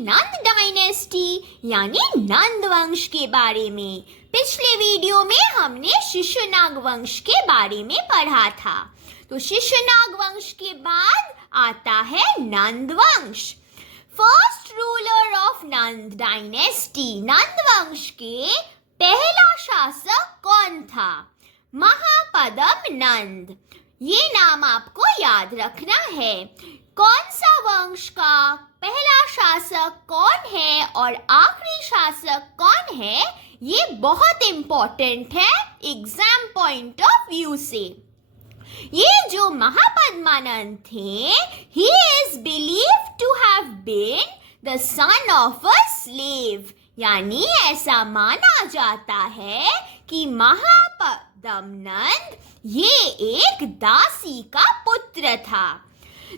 नंद dynasty यानी नंद वंश के बारे में। पिछले वीडियो में हमने शिशुनाग वंश के बारे में पढ़ा था। तो शिशुनाग वंश के बाद आता है नंद वंश। First ruler of Nanda dynasty, Nanda वंश के पहला शासक कौन था? महापद्म नंद। ये नाम आपको याद रखना है। कौन सा वंश का पहला शासक कौन है और आखिरी शासक कौन है, ये बहुत इंपॉर्टेंट है एग्जाम पॉइंट ऑफ व्यू से। ये जो महापद्मानंद थे, he is believed to have been the son of a slave, यानी ऐसा माना जाता है कि महापद्म नंद ये एक दासी का पुत्र था।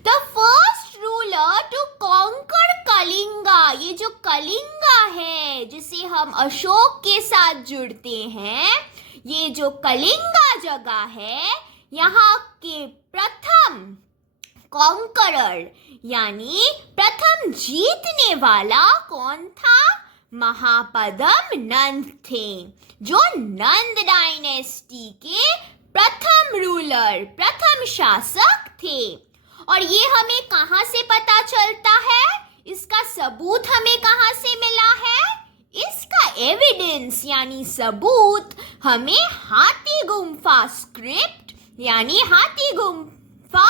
The first ruler to conquer Kalinga, ये जो कलिंगा है जिसे हम अशोक के साथ जुड़ते हैं, ये जो कलिंगा जगह है, यहाँ के प्रथम कॉन्करर यानी प्रथम जीतने वाला कौन था? महापद्म नंद थे, जो नंद डायनेस्टी के प्रथम रूलर, प्रथम शासक थे। और ये हमें कहाँ से पता चलता है? इसका सबूत हमें कहाँ से मिला है? इसका एविडेंस यानी सबूत हमें हाथी गुम्फा स्क्रिप्ट यानी हाथी गुम्फा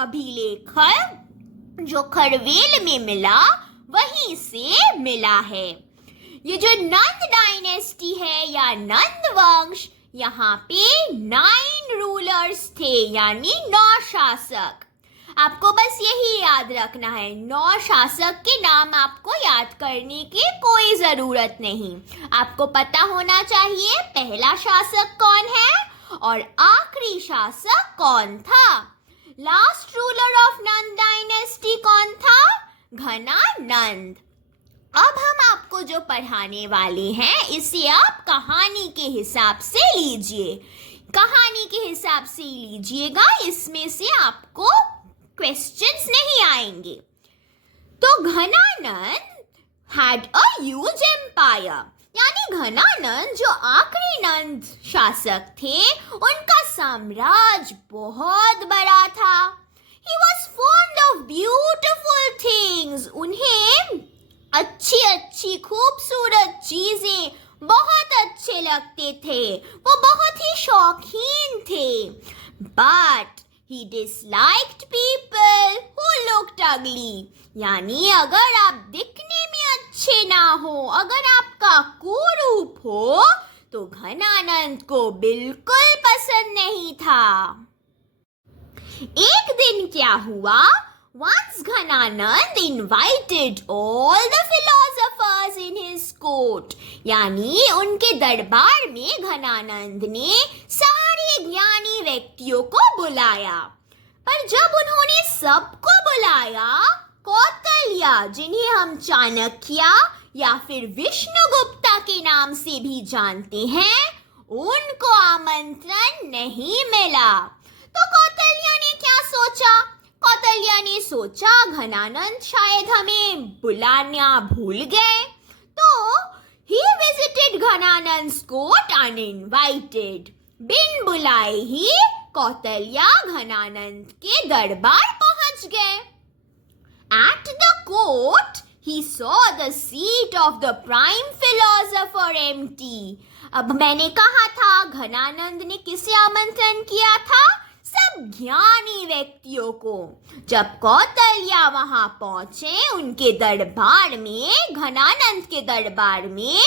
अभिलेख जो खरवेल में मिला, वहीं से मिला है। ये जो नंद डायनेस्टी है या नंद वंश, यहाँ पे 9 रूलर्स थे यानी 9 शासक। आपको बस यही याद रखना है, 9 शासक के नाम आपको याद करने की कोई जरूरत नहीं। आपको पता होना चाहिए पहला शासक कौन है और आखिरी शासक कौन था। Last ruler of Nanda dynasty कौन था? घनानंद। अब हम आपको जो पढ़ाने वाले हैं, इसे आप कहानी के हिसाब से लीजिए। कहानी के हिसाब से लीजिएगा, इसमें से आपको क्वेश्चंस नहीं आएंगे। तो Ghananand had a huge empire, यानी घनानंद जो आखिरी नंद शासक थे, उनका साम्राज्य बहुत बड़ा था। He was fond of beautiful things, उन्हें अच्छी अच्छी खूबसूरत चीजें बहुत अच्छे लगते थे, वो बहुत ही शौकीन थे। But he disliked people who looked ugly, यानी अगर आप दिखने में अच्छे ना हो, अगर आपका कुरूप हो, तो घनानंद को बिल्कुल पसंद नहीं था। एक दिन क्या हुआ? Once Ghananand invited all the philosophers in his court, यानी उनके दरबार में घनानंद ने सारे ज्ञानी व्यक्तियों को बुलाया। पर जब उन्होंने सबको बुलाया, कौटिल्य, जिन्हें हम चाणक्य या फिर विष्णुगुप्ता के नाम से भी जानते हैं, उनको आमंत्रण नहीं मिला। तो कौटिल्य ने क्या सोचा? कौटिल्य ने सोचा घनानंद शायद हमें बुलाना भूल गए, तो he visited घनानंद's court uninvited. बिन बुलाए ही कौटिल्य घनानंद के दरबार पहुंच गए। At the court, he saw the seat of the prime philosopher empty. अब मैंने कहा था घनानंद ने किसे आमंत्रण किया था? सब ज्ञानी व्यक्तियों को। जब कौटिल्य वहां पहुंचे उनके दरबार में, घनानंद के दरबार में,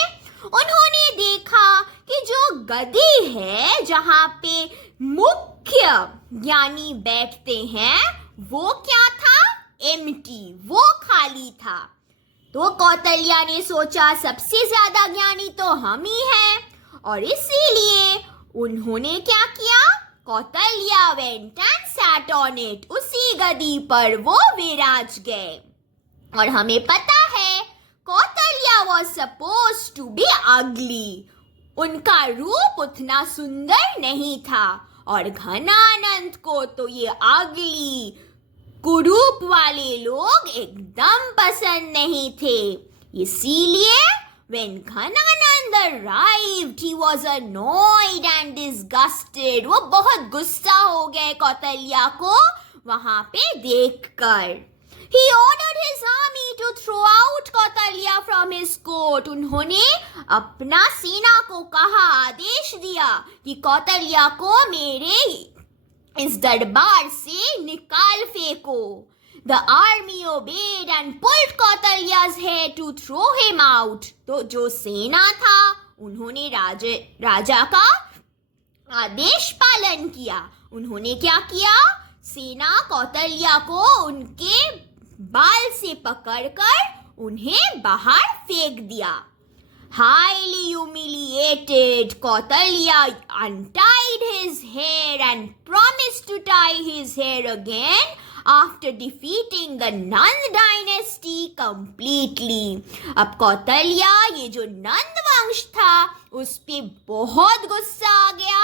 उन्होंने देखा कि जो गद्दी है जहां पे मुख्य ज्ञानी बैठते हैं, वो क्या था? एम्प्टी, वो खाली था। तो कौटिल्य ने सोचा सबसे ज्यादा ज्ञानी तो हम ही हैं, और इसीलिए उन्होंने क्या किया? Kautilya went and sat on it, उसी गद्दी पर वो विराज गए। और हमें पता है Kautilya was supposed to be ugly, उनका रूप उतना सुंदर नहीं था, और घनानंद को तो ये ugly कुरूप वाले लोग एकदम पसंद नहीं थे। इसीलिए when Ghananand arrived, he was annoyed and disgusted. वो बहुत गुस्सा हो गए कौतल्या को वहां पे देखकर। He ordered his army to throw out Kautalya from his court. उन्होंने अपना सेना को कहा, आदेश दिया कि कौतल्या को मेरे इस दरबार से निकाल फेंको। The army obeyed and pulled Kautalya's hair to throw him out. तो जो सेना था उन्होंने राजा का आदेश पालन किया। उन्होंने क्या किया? सेना कौतल्या को उनके बाल से पकड़कर उन्हें बाहर फेंक दिया। Highly humiliated, Kautalya untied his hair and promised to tie his hair again after defeating the Nand dynasty completely. अब कौतल्या, ये जो नंद वंश था, उस पे बहुत गुस्सा आ गया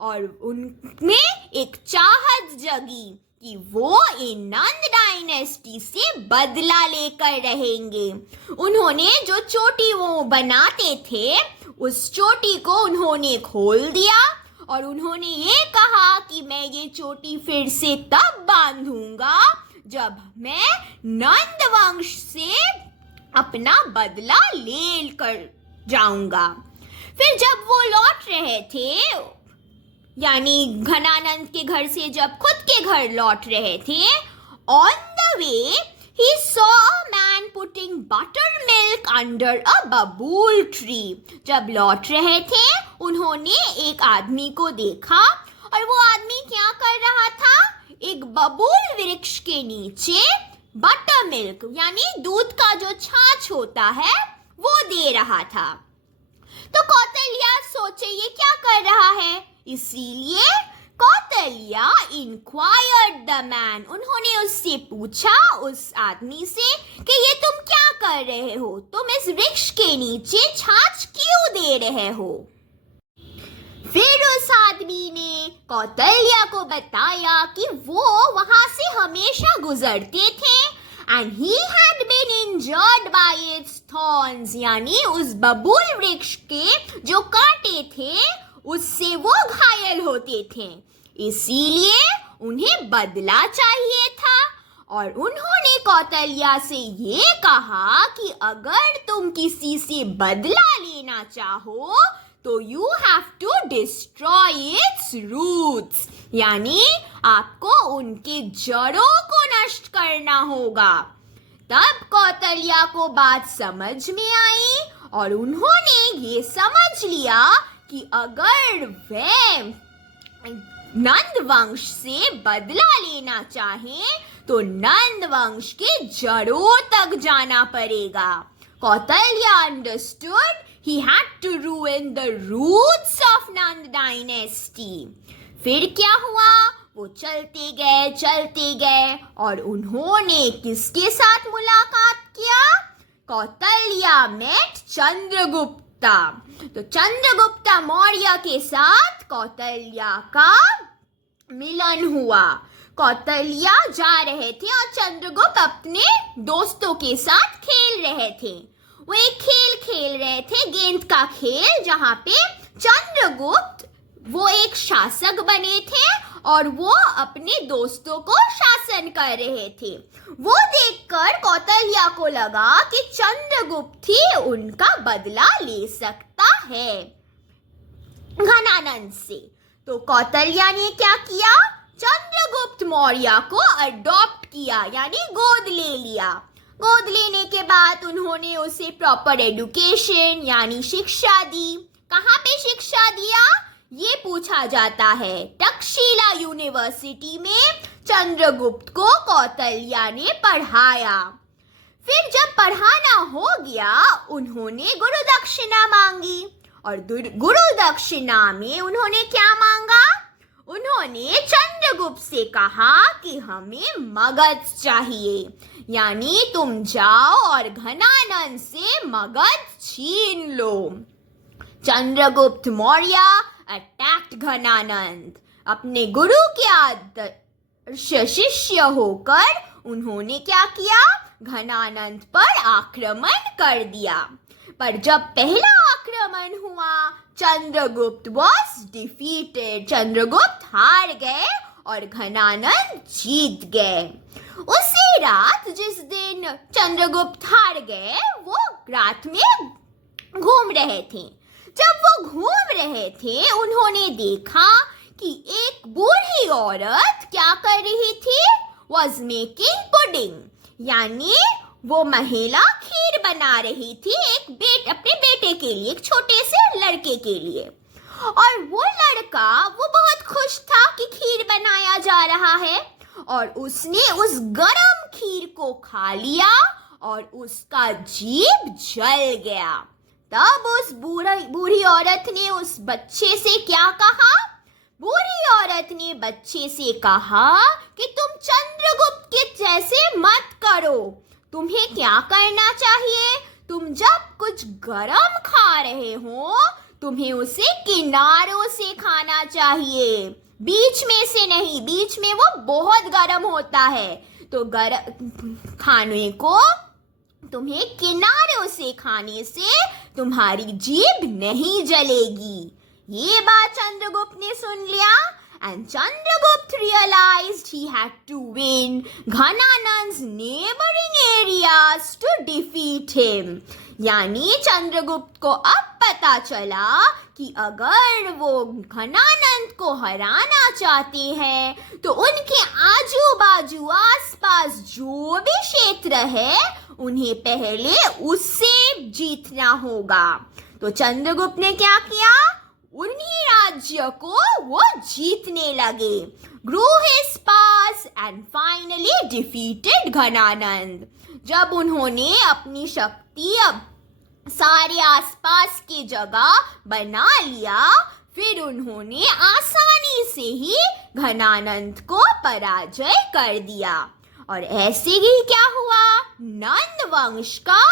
और उनमें एक चाहत जगी कि वो इन नंद डायनेस्टी से बदला लेकर रहेंगे। उन्होंने जो चोटी वो बनाते थे, उस चोटी को उन्होंने खोल दिया और उन्होंने ये कहा कि मैं ये चोटी फिर से तब बांधूंगा जब मैं नंद वंश से अपना बदला ले कर जाऊंगा। फिर जब वो लौट रहे थे, यानी घनानंद के घर से जब खुद के घर लौट रहे थे, on the way he saw a man putting buttermilk under a babul tree. जब लौट रहे थे उन्होंने एक आदमी को देखा और वो आदमी क्या कर रहा था? एक बबूल वृक्ष के नीचे बटर मिल्क यानी दूध का जो छाछ होता है वो दे रहा था। तो कौतल्या सोचे ये क्या कर रहा है, इसीलिए कौतल्या इंक्वायर्ड द मैन, उन्होंने उससे पूछा, उस आदमी से, कि ये तुम क्या कर रहे हो? तुम इस वृक्ष के नीचे छाछ क्यों दे रहे हो? फिर उस आदमी ने कौतल्या को बताया कि वो वहां से हमेशा गुजरते थे and he had been injured by its thorns, यानी उस बबूल वृक्ष के जो कांटे थे उससे वो घायल होते थे, इसीलिए उन्हें बदला चाहिए था। और उन्होंने कौतल्या से ये कहा कि अगर तुम किसी से बदला लेना चाहो तो you have to destroy its roots, यानी आपको उनके जड़ों को नष्ट करना होगा। तब कौतल्या को बात समझ में आई और उन्होंने ये समझ लिया कि अगर वे नंद वंश से बदला लेना चाहें तो नंद वंश के जड़ों तक जाना पड़ेगा। कौतल्या understood he had to ruin the roots of Nand dynasty. फिर क्या हुआ? वो चलते गए और उन्होंने किसके साथ मुलाकात किया? कौतल्या met चंद्रगुप्ता। तो चंद्रगुप्ता मौर्य के साथ कौतल्या का मिलन हुआ। कौतल्या जा रहे थे और चंद्रगुप्त अपने दोस्तों के साथ खेल रहे थे। वो एक खेल खेल रहे थे, गेंद का खेल, जहाँ पे चंद्रगुप्त वो एक शासक बने थे और वो अपने दोस्तों को शासन कर रहे थे। वो देखकर कौतल्या को लगा कि चंद्रगुप्त ही उनका बदला ले सकता है घनानंद से। तो कौतल्या ने क्या किया? चंद्रगुप्त मौर्य को अडॉप्ट किया, यानी गोद ले लिया। गोद लेने के बाद उन्होंने उसे प्रॉपर एजुकेशन यानी शिक्षा दी। कहाँ पे शिक्षा दिया ये पूछा जाता है। तक्षशिला यूनिवर्सिटी में चंद्रगुप्त को कौतल्या ने पढ़ाया। फिर जब पढ़ाना हो गया उन्होंने गुरु दक्षिणा मांगी और गुरु दक्षिणा में उन्होंने क्या मांगा? उन्होंने चंद्रगुप्त से कहा कि हमें मगध चाहिए, यानी तुम जाओ और घनानंद से मगध छीन लो। चंद्रगुप्त मौर्य अटैक्ड घनानंद। अपने गुरु के शिष्य होकर उन्होंने क्या किया, घनानंद पर आक्रमण कर दिया। पर जब पहला आक्रमण हुआ, चंद्रगुप्त वॉज डिफीटेड, चंद्रगुप्त हार गए और घनानंद जीत गए। उसी रात जिस दिन चंद्रगुप्त हार गए, वो रात में घूम रहे थे। जब वो घूम रहे थे, उन्होंने देखा कि एक बूढ़ी औरत क्या कर रही थी, वॉज मेकिंग पुडिंग, यानी वो महिला खीर बना रही थी अपने बेटे के लिए, एक छोटे से लड़के के लिए। और वो लड़का वो बहुत खुश था कि खीर बनाया जा रहा है, और उसने उस गरम खीर को खा लिया और उसका जीभ जल गया। तब उस बूढ़ी औरत ने उस बच्चे से क्या कहा, बूढ़ी औरत ने बच्चे से कहा कि तुम चंद्रगुप्त के जैसे मत करो। तुम्हें क्या करना चाहिए, तुम जब कुछ गरम खा रहे हो, तुम्हें उसे किनारों से खाना चाहिए, बीच में से नहीं, बीच में वो बहुत गरम होता है। तो खाने को तुम्हें किनारों से खाने से तुम्हारी जीभ नहीं जलेगी। ये बात चंद्रगुप्त ने सुन लिया, and Chandragupta realized he had to win Ghananand's neighboring areas to defeat him. यानी चंद्रगुप्त को अब पता चला कि अगर वो घनानंद को हराना चाहते हैं तो उनके आजू बाजू आसपास जो भी क्षेत्र है उन्हें पहले उससे जीतना होगा। तो चंद्रगुप्त ने क्या किया, उन्हीं राज्य को वो जीतने लगे, grew his pass and finally defeated Ghananand. जब उन्होंने अपनी शक्ति अब सारे आसपास की जगह बना लिया, फिर उन्होंने आसानी से ही घनानंद को पराजय कर दिया। और ऐसे ही क्या हुआ, नंद वंश का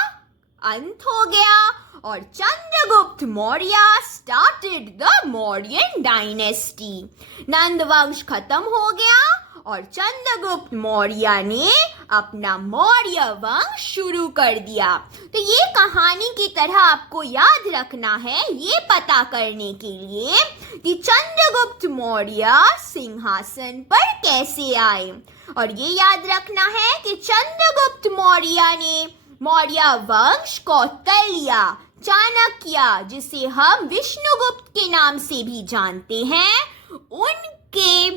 अंत हो गया और Chandragupta Maurya started the Mauryan dynasty. Nanda वंश खत्म हो गया और चंद्रगुप्त मौर्य ने अपना मौर्य वंश शुरू कर दिया। तो ये कहानी की तरह आपको याद रखना है, ये पता करने के लिए कि चंद्रगुप्त मौर्य सिंहासन पर कैसे आए। और ये याद रखना है कि चंद्रगुप्त मौर्य ने मौर्य वंश कौटिल्य, चाणक्य, जिसे हम विष्णुगुप्त के नाम से भी जानते हैं, उनके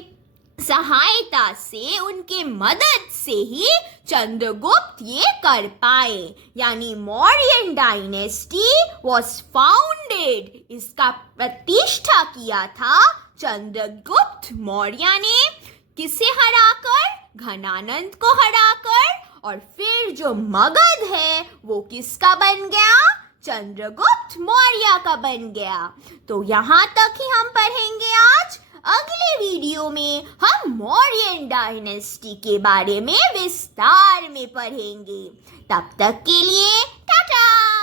सहायता से, उनके मदद से ही चंद्रगुप्त ये कर पाए। यानी मौर्यन डायनेस्टी वाज फाउंडेड, इसका प्रतिष्ठा किया था चंद्रगुप्त मौर्य ने। किसे हराकर, घनानंद को हराकर। और फिर जो मगध है वो किसका बन गया, चंद्रगुप्त मौर्य का बन गया। तो यहाँ तक ही हम पढ़ेंगे आज। अगले वीडियो में हम मौर्यन डायनेस्टी के बारे में विस्तार में पढ़ेंगे। तब तक के लिए टाटा।